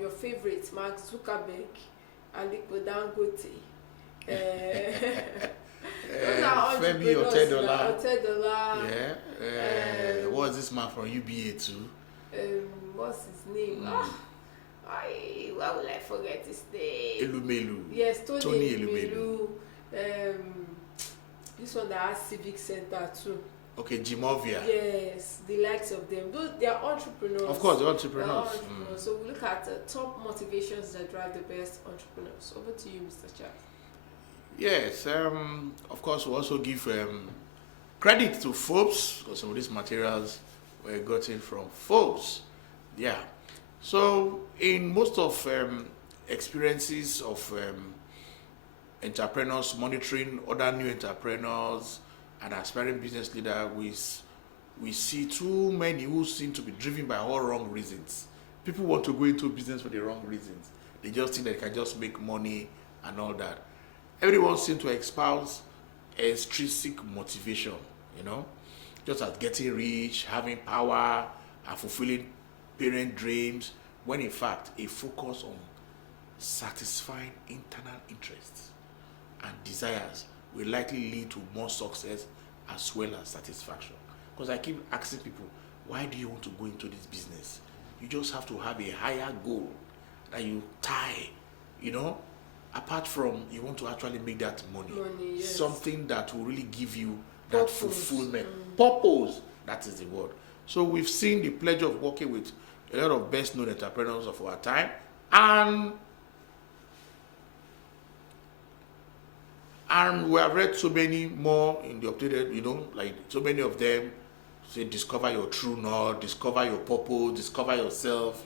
your favorites, Mark Zuckerberg, Aliko Dangote. Those are Femi entrepreneurs. Otedola. Yeah. What's this man from UBA too? What's his name? Why will I forget his name? Elumelu. Yes, Tony Elumelu. This one that has Civic Center too. Okay, Jimovia. Yes, the likes of them. Those, they are entrepreneurs. Of course, they're entrepreneurs. So we look at the top motivations that drive the best entrepreneurs. Over to you, Mr. Charles. Yes, of course, we also give credit to Forbes, because some of these materials were gotten from Forbes. Yeah. So in most of experiences of entrepreneurs monitoring other new entrepreneurs and aspiring business leaders, we see too many who seem to be driven by all wrong reasons. People want to go into business for the wrong reasons. They just think they can just make money and all that. Everyone seems to espouse extrinsic motivation, just as getting rich, having power, and fulfilling parent dreams, when in fact a focus on satisfying internal interests and desires will likely lead to more success as well as satisfaction. Because I keep asking people, why do you want to go into this business? You just have to have a higher goal that you tie, apart from you want to actually make that money, yes. Something that will really give you that fulfillment. Purpose, that is the word. So we've seen the pleasure of working with a lot of best known entrepreneurs of our time, and we have read so many more in the updated, like so many of them say discover your true north, discover your purpose, discover yourself,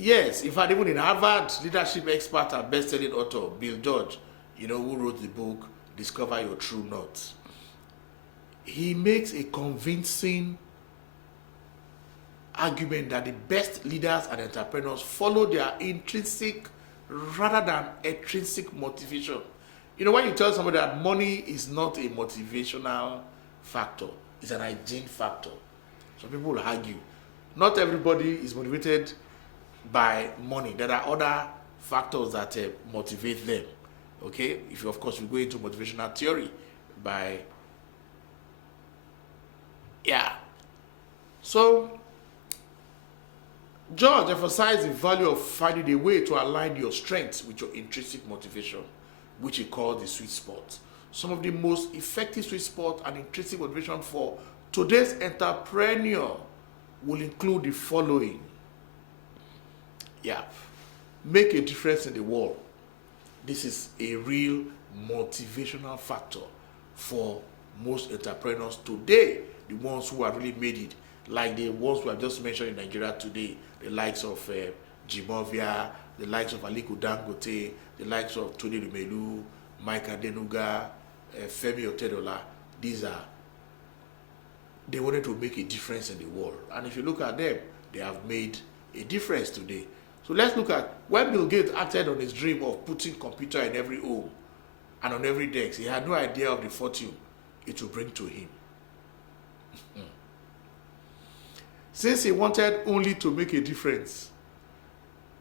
Yes, in fact, even in Harvard, leadership expert and best-selling author Bill George, who wrote the book Discover Your True North, he makes a convincing argument that the best leaders and entrepreneurs follow their intrinsic rather than extrinsic motivation. When you tell somebody that money is not a motivational factor, it's an hygiene factor. Some people will argue, not everybody is motivated by money. There are other factors that motivate them. Okay, if you, of course, we go into motivational theory So George emphasized the value of finding a way to align your strengths with your intrinsic motivation, which he called the sweet spot. Some of the most effective sweet spot and intrinsic motivation for today's entrepreneur will include the following. Make a difference in the world. This is a real motivational factor for most entrepreneurs today, the ones who have really made it, like the ones we have just mentioned in Nigeria today, the likes of Jimovia, the likes of Aliko Dangote, the likes of Tony Elumelu, Mike Adenuga, Femi Otedola. They wanted to make a difference in the world. And if you look at them, they have made a difference today. So let's look at when Bill Gates acted on his dream of putting computer in every home and on every desk. He had no idea of the fortune it would bring to him. Since he wanted only to make a difference,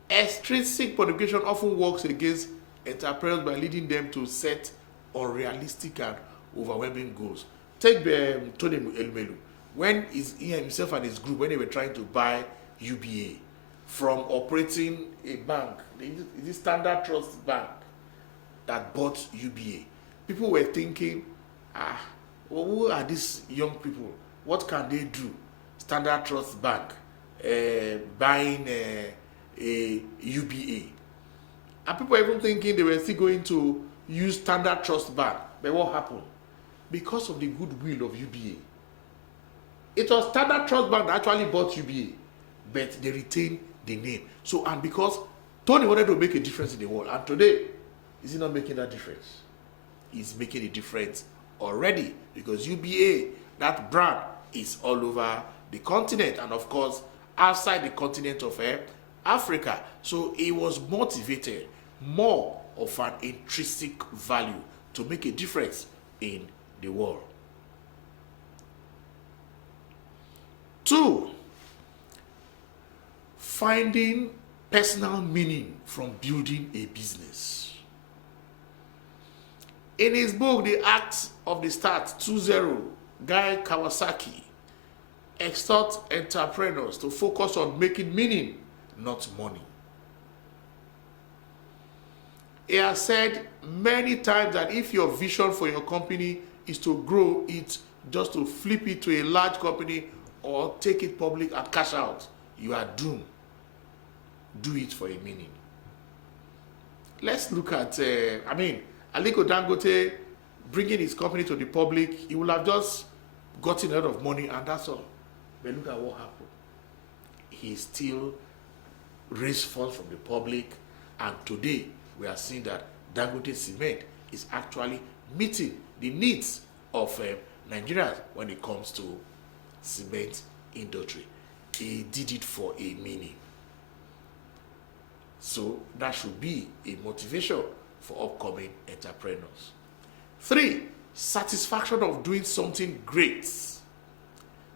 extrinsic motivation often works against entrepreneurs by leading them to set unrealistic and overwhelming goals. Take Tony Elumelu. When he himself and his group, when they were trying to buy UBA from operating a bank, the Standard Trust Bank that bought UBA, people were thinking, who are these young people? What can they do? Standard Trust Bank buying a UBA. And people were even thinking they were still going to use Standard Trust Bank. But what happened? Because of the goodwill of UBA, it was Standard Trust Bank that actually bought UBA, but they retained the name. So, and because Tony wanted to make a difference in the world, and today, is he not making that difference? He's making a difference already, because UBA, that brand, is all over the continent, and of course, outside the continent of Africa. So he was motivated more of an intrinsic value to make a difference in the world. 2, finding personal meaning from building a business. In his book, The Act of the Start 2.0, Guy Kawasaki exhorts entrepreneurs to focus on making meaning, not money. He has said many times that if your vision for your company is to grow it, just to flip it to a large company or take it public and cash out, you are doomed. Do it for a meaning. Let's look at, Aliko Dangote bringing his company to the public. He will have just gotten a lot of money and that's all. But look at what happened. He still raised funds from the public, and today we are seeing that Dangote Cement is actually meeting the needs of Nigerians when it comes to cement industry. He did it for a meaning. So that should be a motivation for upcoming entrepreneurs. 3, satisfaction of doing something great.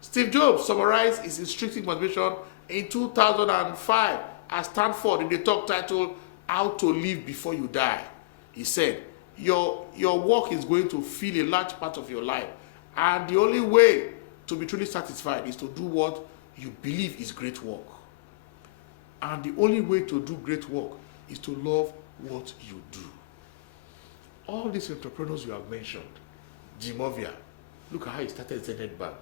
Steve Jobs summarized his Extrinsic Motivation in 2005 at Stanford in the talk titled How to Live Before You Die. He said, your work is going to fill a large part of your life, and the only way to be truly satisfied is to do what you believe is great work. And the only way to do great work is to love what you do. All these entrepreneurs you have mentioned, Jimovia, look at how he started Zenith Bank.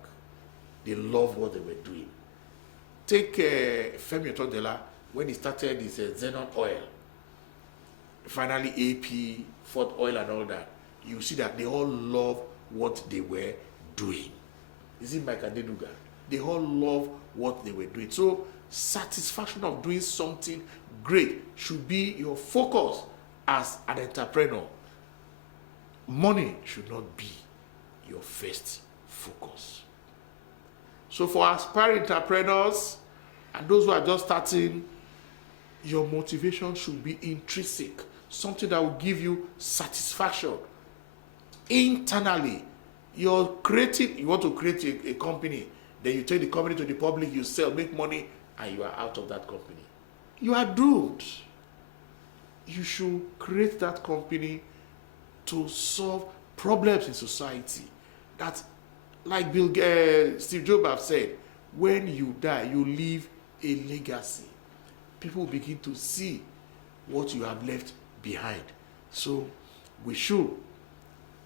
They love what they were doing. Take Femi Otodela, when he started his Xenon Oil, finally AP, Fort Oil and all that, you see that they all love what they were doing. Is it Mike Adenuga? They all love what they were doing. So satisfaction of doing something great should be your focus as an entrepreneur. Money should not be your first focus. So for aspiring entrepreneurs and those who are just starting, your motivation should be intrinsic, something that will give you satisfaction. Internally, you want to create a company, then you take the company to the public, you sell, make money, and you are out of that company. You are doomed. You should create that company to solve problems in society. That, like Steve Jobs have said, when you die, you leave a legacy. People begin to see what you have left behind. So we should,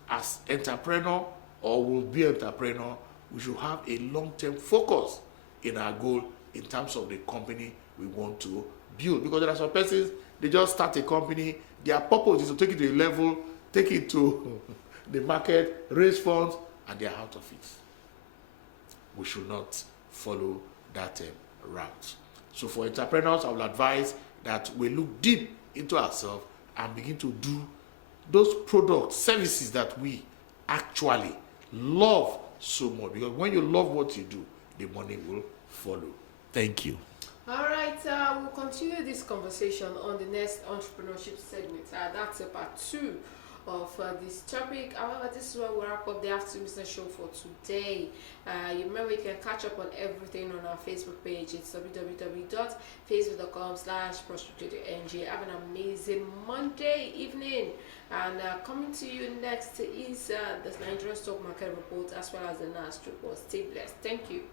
as entrepreneur or will be entrepreneur, we should have a long-term focus in our goal in terms of the company we want to build. Because there are some persons, they just start a company, their purpose is to take it to a level, take it to the market, raise funds, and they are out of it. We should not follow that route. So for entrepreneurs, I will advise that we look deep into ourselves and begin to do those products, services that we actually love so much. Because when you love what you do, the money will follow. Thank you. All right, we'll continue this conversation on the next entrepreneurship segment. That's part 2 of this topic. However, this is where we wrap up the Afternoon Business Show for today. You remember you can catch up on everything on our Facebook page. It's www.facebook.com/prostitutedng. Have an amazing Monday evening. And coming to you next is the Nigerian Stock Market Report as well as the NASDAQ report. Stay blessed. Thank you.